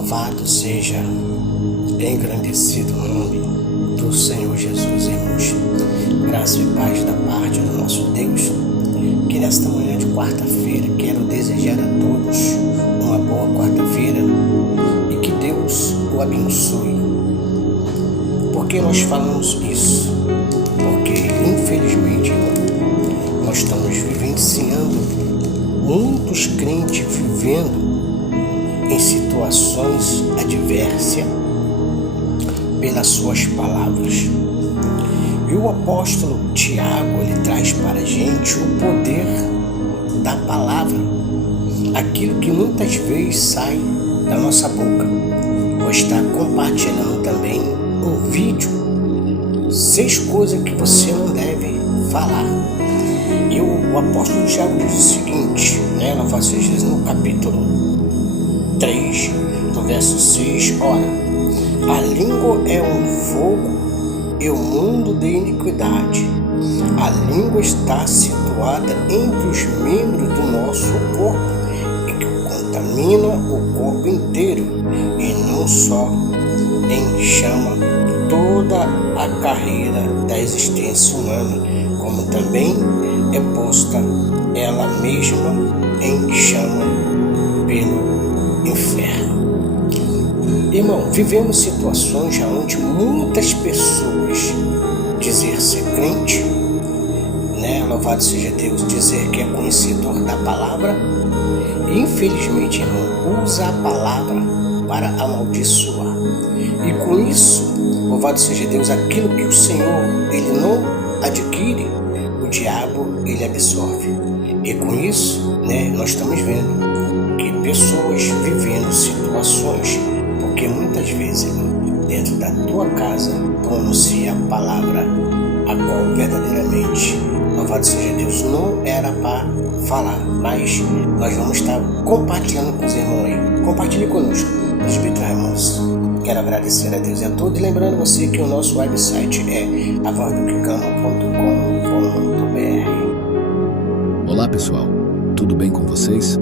Louvado seja, engrandecido o nome do Senhor Jesus, irmãos. Graça e paz da parte do nosso Deus, que nesta manhã de quarta-feira quero desejar a todos uma boa quarta-feira e que Deus o abençoe. Por que nós falamos isso? Porque, infelizmente, nós estamos vivenciando muitos crentes vivendo em situações adversas pelas suas palavras. E o apóstolo Tiago, ele traz para a gente o poder da palavra, aquilo que muitas vezes sai da nossa boca. Vou estar compartilhando também um vídeo, 6 coisas que você não deve falar. E o apóstolo Tiago diz o seguinte, Louvado seja Jesus, no capítulo 3, no verso 6, ora, a língua é um fogo e o mundo de iniquidade. A língua está situada entre os membros do nosso corpo e que contamina o corpo inteiro e não só enchama toda a carreira da existência humana, como também é posta ela mesma em chama pelo inferno. Irmão, vivemos situações onde muitas pessoas dizer ser crente, louvado seja Deus, dizer que é conhecedor da palavra, e infelizmente, irmão, usa a palavra para amaldiçoar. E com isso, louvado seja Deus, aquilo que o Senhor ele não adquire, o diabo ele absorve. E com isso, nós estamos vendo que pessoas vivendo situações, porque muitas vezes dentro da tua casa pronuncia a palavra a qual verdadeiramente, louvado seja Deus, não era para falar, mas nós vamos estar compartilhando com os irmãos aí. Compartilhe conosco, presbítero irmãos. Quero agradecer a Deus e a todos, lembrando você que o nosso website é avozdoquicamo.com.br. Olá pessoal, tudo bem com vocês?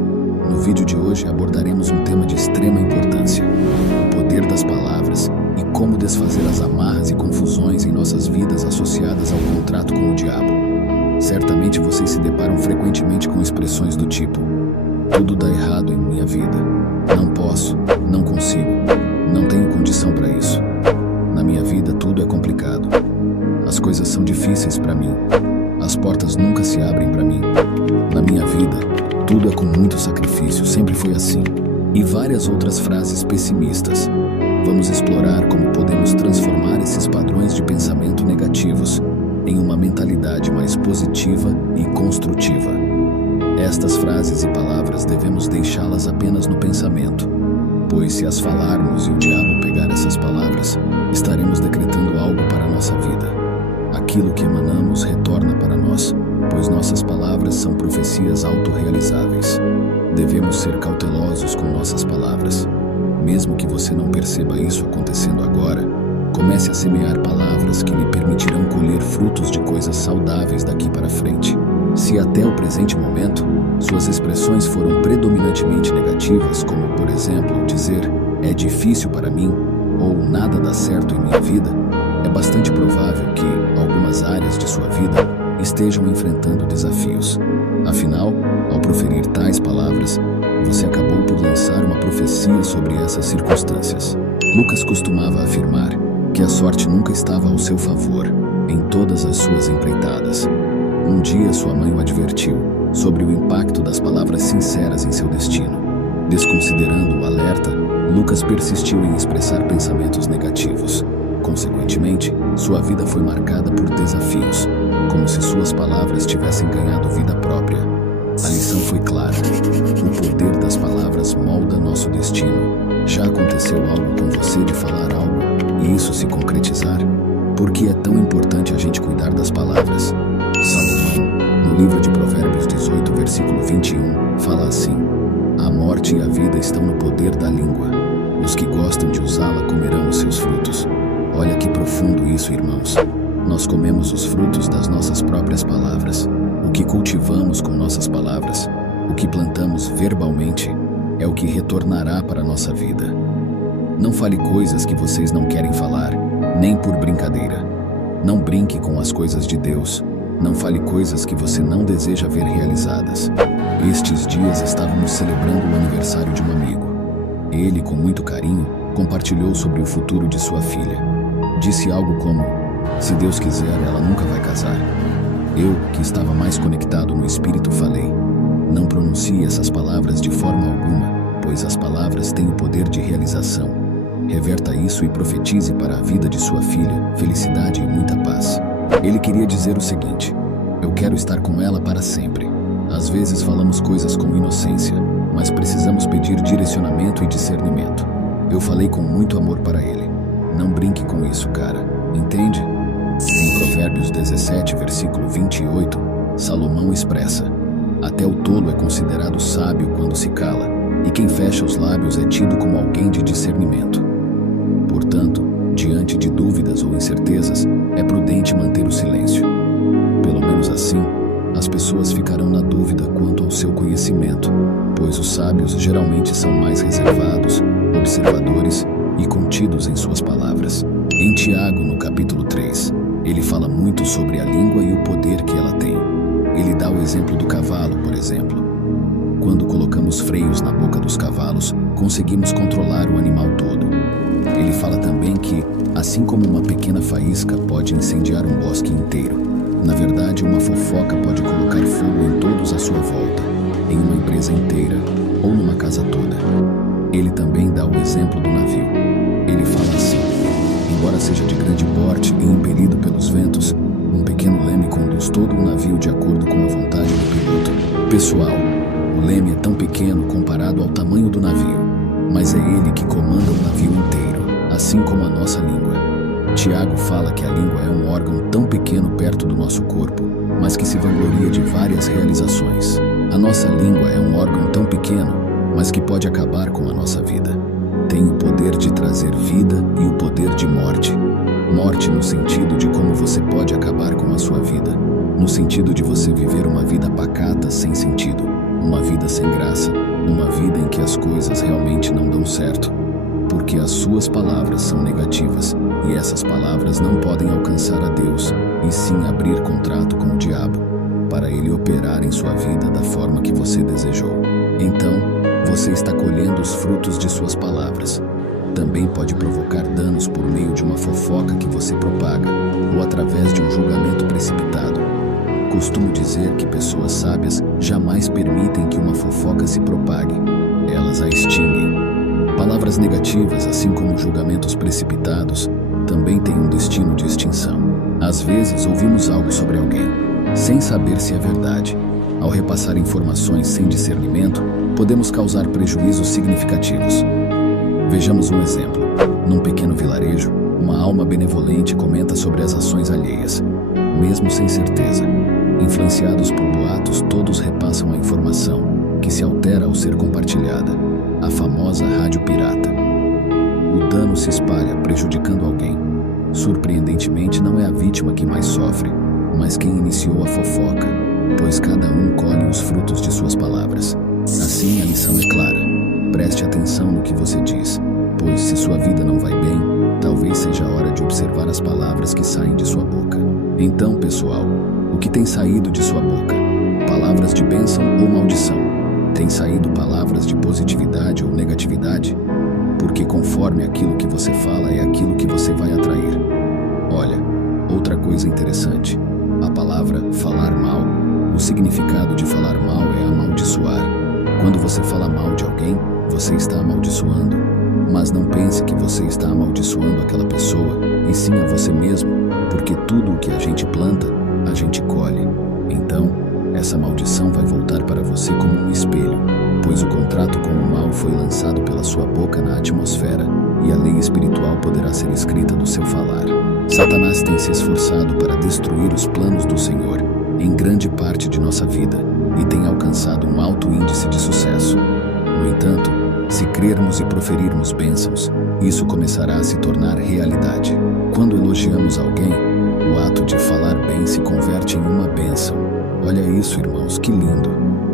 No vídeo de hoje abordaremos um tema de extrema importância, o poder das palavras e como desfazer as amarras e confusões em nossas vidas associadas ao contrato com o diabo. Certamente vocês se deparam frequentemente com expressões do tipo: tudo dá errado em minha vida, não posso, não consigo, não tenho condição para isso, na minha vida tudo é complicado, as coisas são difíceis para mim, as portas nunca se abrem para mim, na minha vida tudo é com muito sacrifício, sempre foi assim. E várias outras frases pessimistas. Vamos explorar como podemos transformar esses padrões de pensamento negativos em uma mentalidade mais positiva e construtiva. Estas frases e palavras devemos deixá-las apenas no pensamento, pois se as falarmos e o diabo pegar essas palavras, estaremos decretando algo para a nossa vida. Aquilo que emanamos retorna para nós, pois nossas palavras são profecias autorrealizáveis. Devemos ser cautelosos com nossas palavras. Mesmo que você não perceba isso acontecendo agora, comece a semear palavras que lhe permitirão colher frutos de coisas saudáveis daqui para frente. Se até o presente momento, suas expressões foram predominantemente negativas, como por exemplo, dizer "é difícil para mim" ou "nada dá certo em minha vida", é bastante provável que algumas áreas de sua vida estejam enfrentando desafios. Afinal, ao proferir tais palavras, você acabou por lançar uma profecia sobre essas circunstâncias. Lucas costumava afirmar que a sorte nunca estava ao seu favor em todas as suas empreitadas. Um dia sua mãe o advertiu sobre o impacto das palavras sinceras em seu destino. Desconsiderando o alerta, Lucas persistiu em expressar pensamentos negativos. Consequentemente, sua vida foi marcada por desafios, como se suas palavras tivessem ganhado vida própria. A lição foi clara: o poder das palavras molda nosso destino. Já aconteceu algo com você de falar algo e isso se concretizar? Por que é tão importante a gente cuidar das palavras? Salomão, no livro de Provérbios 18, versículo 21, fala assim: a morte e a vida estão no poder da língua. Os que gostam de usá-la comerão os seus frutos. Olha que profundo isso, irmãos. Nós comemos os frutos das nossas próprias palavras. O que cultivamos com nossas palavras, o que plantamos verbalmente, é o que retornará para a nossa vida. Não fale coisas que vocês não querem falar, nem por brincadeira. Não brinque com as coisas de Deus. Não fale coisas que você não deseja ver realizadas. Estes dias estávamos celebrando o aniversário de um amigo. Ele, com muito carinho, compartilhou sobre o futuro de sua filha. Disse algo como: se Deus quiser, ela nunca vai casar. Eu, que estava mais conectado no espírito, falei: não pronuncie essas palavras de forma alguma, pois as palavras têm o poder de realização. Reverta isso e profetize para a vida de sua filha felicidade e muita paz. Ele queria dizer o seguinte: eu quero estar com ela para sempre. Às vezes falamos coisas com inocência, mas precisamos pedir direcionamento e discernimento. Eu falei com muito amor para ele: não brinque com isso, cara, entende? Em Provérbios 17, versículo 28, Salomão expressa: até o tolo é considerado sábio quando se cala, e quem fecha os lábios é tido como alguém de discernimento. Portanto, diante de dúvidas ou incertezas, é prudente manter o silêncio. Pelo menos assim, as pessoas ficarão na dúvida quanto ao seu conhecimento, pois os sábios geralmente são mais reservados, observadores e contidos em suas palavras. Em Tiago, no capítulo 3, ele fala muito sobre a língua e o poder que ela tem. Ele dá o exemplo do cavalo, por exemplo. Quando colocamos freios na boca dos cavalos, conseguimos controlar o animal todo. Ele fala também que, assim como uma pequena faísca pode incendiar um bosque inteiro, na verdade, uma fofoca pode colocar fogo em todos à sua volta, em uma empresa inteira ou numa casa toda. Ele também dá o exemplo do navio. Ele fala assim: embora seja de grande porte e impelido pelos ventos, um pequeno leme conduz todo o navio de acordo com a vontade do piloto. Pessoal, o leme é tão pequeno comparado ao tamanho do navio, mas é ele que comanda o navio inteiro, assim como a nossa língua. Tiago fala que a língua é um órgão tão pequeno perto do nosso corpo, mas que se vangloria de várias realizações. A nossa língua é um órgão tão pequeno, mas que pode acabar com a nossa vida. Tem o poder de trazer vida e o poder de morte. Morte no sentido de como você pode acabar com a sua vida, no sentido de você viver uma vida pacata, sem sentido, uma vida sem graça, uma vida em que as coisas realmente não dão certo, porque as suas palavras são negativas e essas palavras não podem alcançar a Deus, e sim abrir contrato com o diabo, para ele operar em sua vida da forma que você desejou. Então, você está colhendo os frutos de suas palavras. Também pode provocar danos por meio de uma fofoca que você propaga, ou através de um julgamento precipitado. Costumo dizer que pessoas sábias jamais permitem que uma fofoca se propague. Elas a extinguem. Palavras negativas, assim como julgamentos precipitados, também têm um destino de extinção. Às vezes ouvimos algo sobre alguém, sem saber se é verdade. Ao repassar informações sem discernimento, podemos causar prejuízos significativos. Vejamos um exemplo. Num pequeno vilarejo, uma alma benevolente comenta sobre as ações alheias, mesmo sem certeza. Influenciados por boatos, todos repassam a informação, que se altera ao ser compartilhada, a famosa rádio pirata. O dano se espalha, prejudicando alguém. Surpreendentemente, não é a vítima que mais sofre, mas quem iniciou a fofoca, pois cada um colhe os frutos de suas palavras. Assim, a lição é clara. Preste atenção no que você diz, pois se sua vida não vai bem, talvez seja a hora de observar as palavras que saem de sua boca. Então, pessoal, o que tem saído de sua boca? Palavras de bênção ou maldição? Tem saído palavras de positividade ou negatividade? Porque conforme aquilo que você fala é aquilo que você vai atrair. Olha, outra coisa interessante. A palavra falar mal, o significado de falar mal é amaldiçoar. Quando você fala mal de alguém, você está amaldiçoando. Mas não pense que você está amaldiçoando aquela pessoa, e sim a você mesmo, porque tudo o que a gente planta, a gente colhe. Então, essa maldição vai voltar para você como um espelho, pois o contrato com o mal foi lançado pela sua boca na atmosfera, e a lei espiritual poderá ser escrita do seu falar. Satanás tem se esforçado para destruir os planos do Senhor em grande parte de nossa vida e tem alcançado um alto índice de sucesso. No entanto, se crermos e proferirmos bênçãos, isso começará a se tornar realidade. Quando elogiamos alguém, o ato de falar bem se converte em uma bênção. Olha isso, irmãos, que lindo!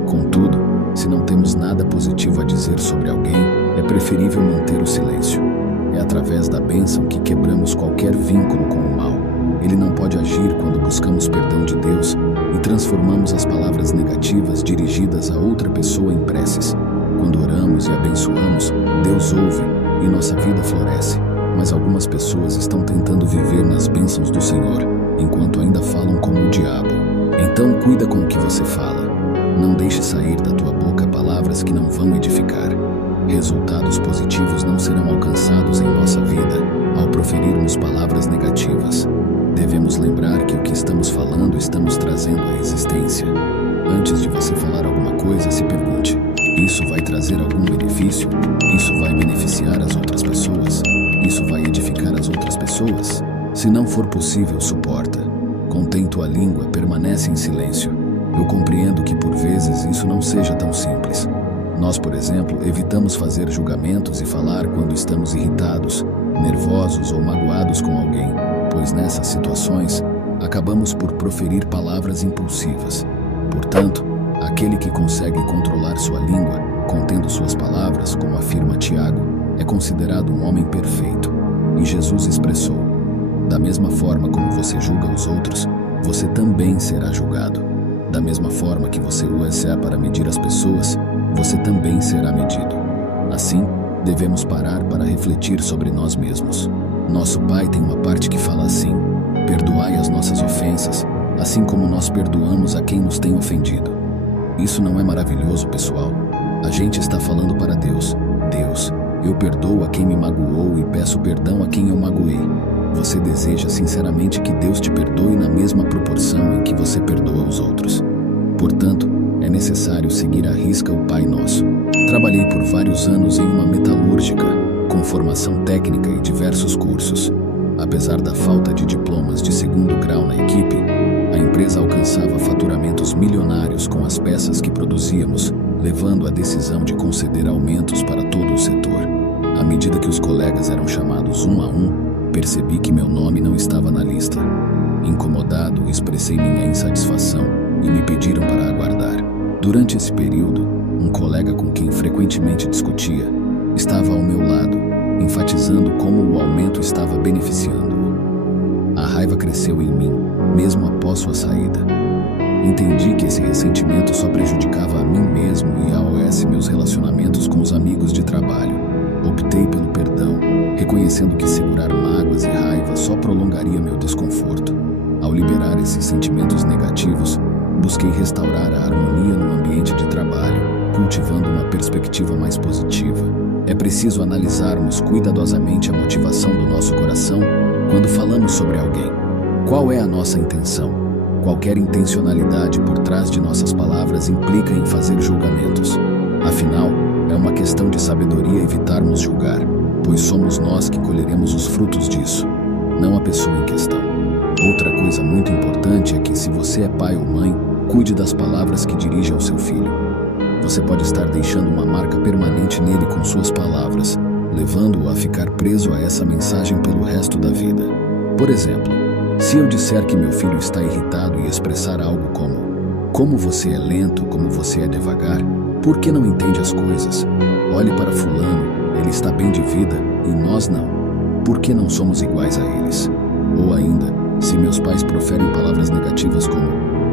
Contudo, se não temos nada positivo a dizer sobre alguém, é preferível manter o silêncio. É através da bênção que quebramos qualquer vínculo com o mal. Ele não pode agir quando buscamos perdão de Deus e transformamos as palavras negativas dirigidas a outra pessoa em preces. Quando oramos e abençoamos, Deus ouve e nossa vida floresce. Mas algumas pessoas estão tentando viver nas bênçãos do Senhor, enquanto ainda falam como o diabo. Então cuida com o que você fala. Não deixe sair da tua boca palavras que não vão edificar. Resultados positivos não serão alcançados em nossa vida ao proferirmos palavras negativas. Devemos lembrar que o que estamos falando estamos trazendo à existência. Antes de você falar alguma coisa, se pergunte: isso vai trazer algum benefício? Isso vai beneficiar as outras pessoas? Isso vai edificar as outras pessoas? Se não for possível, suporta. Contém tua língua, permanece em silêncio. Eu compreendo que por vezes isso não seja tão simples. Nós, por exemplo, evitamos fazer julgamentos e falar quando estamos irritados, nervosos ou magoados com alguém, pois nessas situações acabamos por proferir palavras impulsivas. Portanto, aquele que consegue controlar sua língua, contendo suas palavras, como afirma Tiago, é considerado um homem perfeito. E Jesus expressou: da mesma forma como você julga os outros, você também será julgado. Da mesma forma que você usa para medir as pessoas, você também será medido. Assim, devemos parar para refletir sobre nós mesmos. Nosso Pai tem uma parte que fala assim: perdoai as nossas ofensas, assim como nós perdoamos a quem nos tem ofendido. Isso não é maravilhoso, pessoal? A gente está falando para Deus: Deus, eu perdoo a quem me magoou e peço perdão a quem eu magoei. Você deseja sinceramente que Deus te perdoe na mesma proporção em que você perdoa os outros. Portanto, é necessário seguir à risca o Pai Nosso. Trabalhei por vários anos em uma metalúrgica, com formação técnica e diversos cursos. Apesar da falta de diplomas de segundo grau na equipe, a empresa alcançava faturamentos milionários com as peças que produzíamos, levando à decisão de conceder aumentos para todo o setor. À medida que os colegas eram chamados um a um, percebi que meu nome não estava na lista. Incomodado, expressei minha insatisfação e me pediram para aguardar. Durante esse período, um colega com quem frequentemente discutia estava ao meu lado, enfatizando como o aumento estava beneficiando-o. A raiva cresceu em mim, mesmo após sua saída. Entendi que esse ressentimento só prejudicava a mim mesmo e a meus relacionamentos com os amigos de trabalho. Optei pelo perdão, reconhecendo que segurar mágoas e raiva só prolongaria meu desconforto. Ao liberar esses sentimentos negativos, busquei restaurar a harmonia no ambiente de trabalho, cultivando uma perspectiva mais positiva. É preciso analisarmos cuidadosamente a motivação do nosso coração quando falamos sobre alguém. Qual é a nossa intenção? Qualquer intencionalidade por trás de nossas palavras implica em fazer julgamentos. Afinal, é uma questão de sabedoria evitarmos julgar, pois somos nós que colheremos os frutos disso, não a pessoa em questão. Outra coisa muito importante é que, se você é pai ou mãe, cuide das palavras que dirige ao seu filho. Você pode estar deixando uma marca permanente nele com suas palavras, levando-o a ficar preso a essa mensagem pelo resto da vida. Por exemplo, se eu disser que meu filho está irritado e expressar algo como você é lento, como você é devagar, por que não entende as coisas? Olhe para fulano, ele está bem de vida e nós não. Por que não somos iguais a eles? Ou ainda, se meus pais proferem palavras negativas como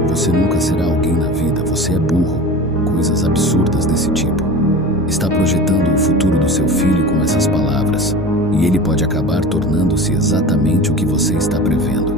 você nunca será alguém na vida, você é burro, coisas absurdas desse tipo. Está projetando o futuro do seu filho com essas palavras, e ele pode acabar tornando-se exatamente o que você está prevendo.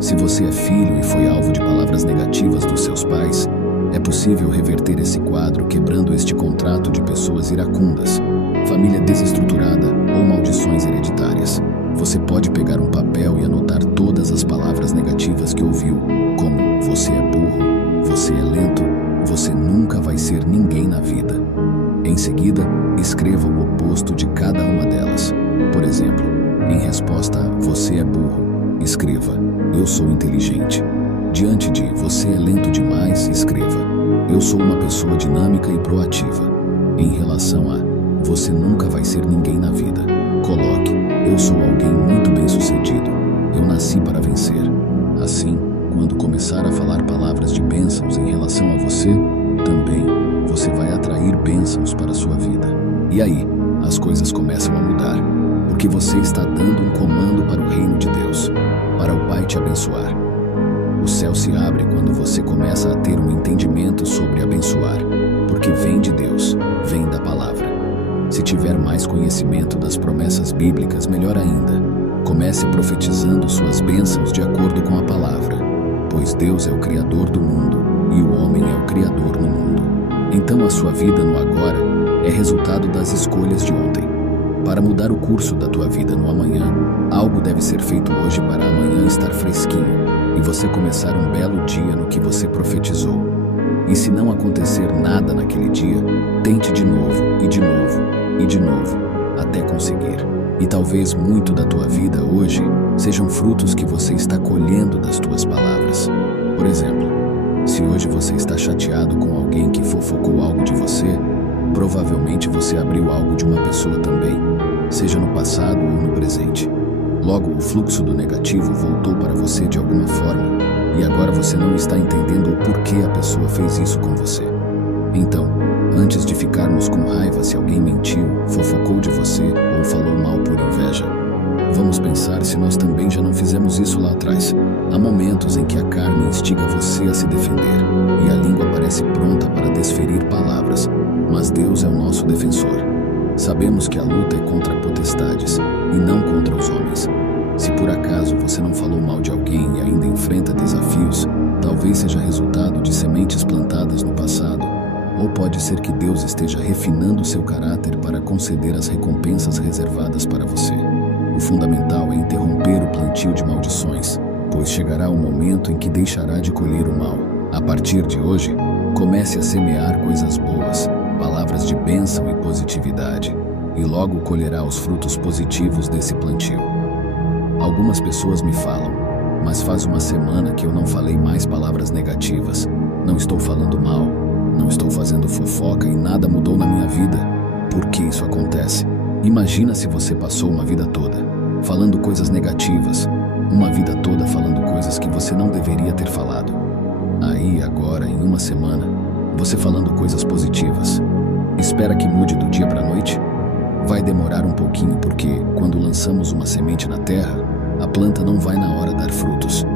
Se você é filho e foi alvo de palavras negativas dos seus pais, é possível reverter esse quadro quebrando este contrato de pessoas iracundas, família desestruturada ou maldições hereditárias. Você pode pegar um papel e anotar todas as palavras negativas que ouviu, como você é burro, você é lento, você nunca vai ser ninguém na vida. Em seguida, escreva o oposto de cada uma delas. Por exemplo, em resposta a você é burro, escreva eu sou inteligente. Diante de você é lento demais, escreva eu sou uma pessoa dinâmica e proativa. Em relação a você nunca vai ser ninguém na vida, coloque eu sou alguém muito bem-sucedido. Eu nasci para vencer. Assim, quando começar a falar palavras de bênçãos em relação a você, também você vai atrair bênçãos para a sua vida. E aí, as coisas começam a mudar, porque você está dando um comando para o reino de Deus, para o Pai te abençoar. O céu se abre quando você começa a ter um entendimento sobre abençoar, porque vem de Deus, vem da palavra. Se tiver mais conhecimento das promessas bíblicas, melhor ainda. Comece profetizando suas bênçãos de acordo com a palavra, pois Deus é o Criador do mundo e o homem é o Criador no mundo. Então a sua vida no agora é resultado das escolhas de ontem. Para mudar o curso da tua vida no amanhã, algo deve ser feito hoje para amanhã estar fresquinho e você começar um belo dia no que você profetizou. E se não acontecer nada naquele dia, tente de novo, e de novo, e de novo, até conseguir. E talvez muito da tua vida hoje sejam frutos que você está colhendo das tuas palavras. Por exemplo, se hoje você está chateado com alguém que fofocou algo de você, provavelmente você abriu algo de uma pessoa também, seja no passado ou no presente. Logo, o fluxo do negativo voltou para você de alguma forma, e agora você não está entendendo o porquê a pessoa fez isso com você. Então, antes de ficarmos com raiva se alguém mentiu, fofocou de você ou falou mal por inveja, vamos pensar se nós também já não fizemos isso lá atrás. Há momentos em que a carne instiga você a se defender, e a língua parece pronta para desferir palavras, mas Deus é o nosso defensor. Sabemos que a luta é contra potestades e não contra os homens. Se por acaso você não falou mal de alguém e ainda enfrenta desafios, talvez seja resultado de sementes plantadas no passado, ou pode ser que Deus esteja refinando seu caráter para conceder as recompensas reservadas para você. O fundamental é interromper o plantio de maldições, pois chegará o momento em que deixará de colher o mal. A partir de hoje, comece a semear coisas boas, palavras de bênção e positividade, e logo colherá os frutos positivos desse plantio. Algumas pessoas me falam, mas faz uma semana que eu não falei mais palavras negativas, não estou falando mal, não estou fazendo fofoca e nada mudou na minha vida. Por que isso acontece? Imagina se você passou uma vida toda falando coisas negativas, uma vida toda falando coisas que você não deveria ter falado. Aí, agora, em uma semana, você falando coisas positivas. Espera que mude do dia para a noite? Vai demorar um pouquinho porque, quando lançamos uma semente na terra, a planta não vai na hora dar frutos.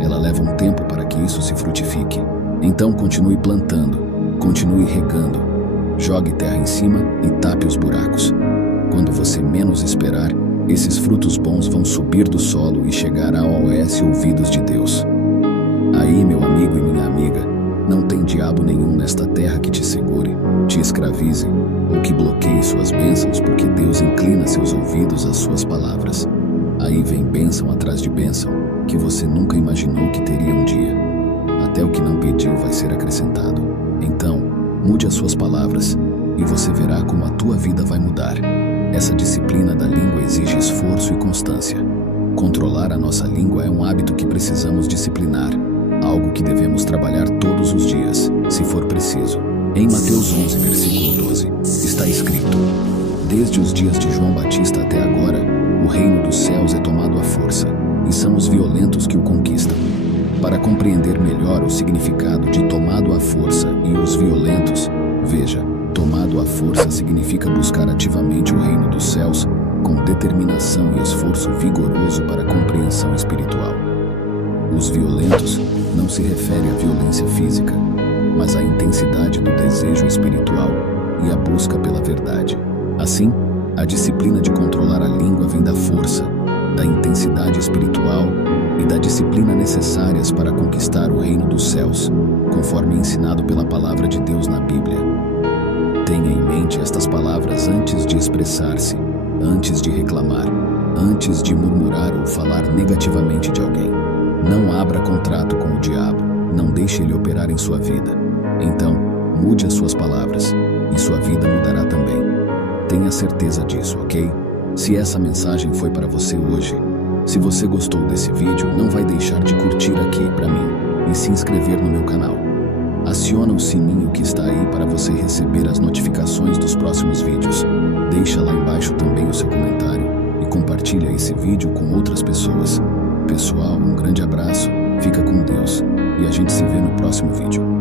Ela leva um tempo para que isso se frutifique. Então continue plantando, continue regando, jogue terra em cima e tape os buracos. Quando você menos esperar, esses frutos bons vão subir do solo e chegar aos ouvidos de Deus. Aí, meu amigo e minha amiga, não tem diabo nenhum nesta terra que te segure, te escravize ou que bloqueie suas bênçãos, porque Deus inclina seus ouvidos às suas palavras. Aí vem bênção atrás de bênção, que você nunca imaginou que teria um dia. Até o que não pediu vai ser acrescentado. Então, mude as suas palavras e você verá como a tua vida vai mudar. Essa disciplina da língua exige esforço e constância. Controlar a nossa língua é um hábito que precisamos disciplinar, algo que devemos trabalhar todos os dias, se for preciso. Em Mateus 11, versículo 12, está escrito: desde os dias de João Batista até agora, o reino dos céus é tomado à força, e são os violentos que o conquistam. Para compreender melhor o significado de tomado à força e os violentos, veja, tomado à força significa buscar ativamente o reino dos céus, com determinação e esforço vigoroso para a compreensão espiritual. Os violentos não se refere à violência física, mas à intensidade do desejo espiritual e à busca pela verdade. Assim, a disciplina de controlar a língua vem da força, da intensidade espiritual e da disciplina necessárias para conquistar o reino dos céus, conforme ensinado pela palavra de Deus na Bíblia. Tenha em mente estas palavras antes de expressar-se, antes de reclamar, antes de murmurar ou falar negativamente de alguém. Não abra contrato com o diabo, não deixe ele operar em sua vida. Então, mude as suas palavras, e sua vida mudará também. Tenha certeza disso, ok? Se essa mensagem foi para você hoje, se você gostou desse vídeo, não vai deixar de curtir aqui para mim e se inscrever no meu canal. Aciona o sininho que está aí para você receber as notificações dos próximos vídeos. Deixa lá embaixo também o seu comentário e compartilha esse vídeo com outras pessoas. Pessoal, um grande abraço, fica com Deus e a gente se vê no próximo vídeo.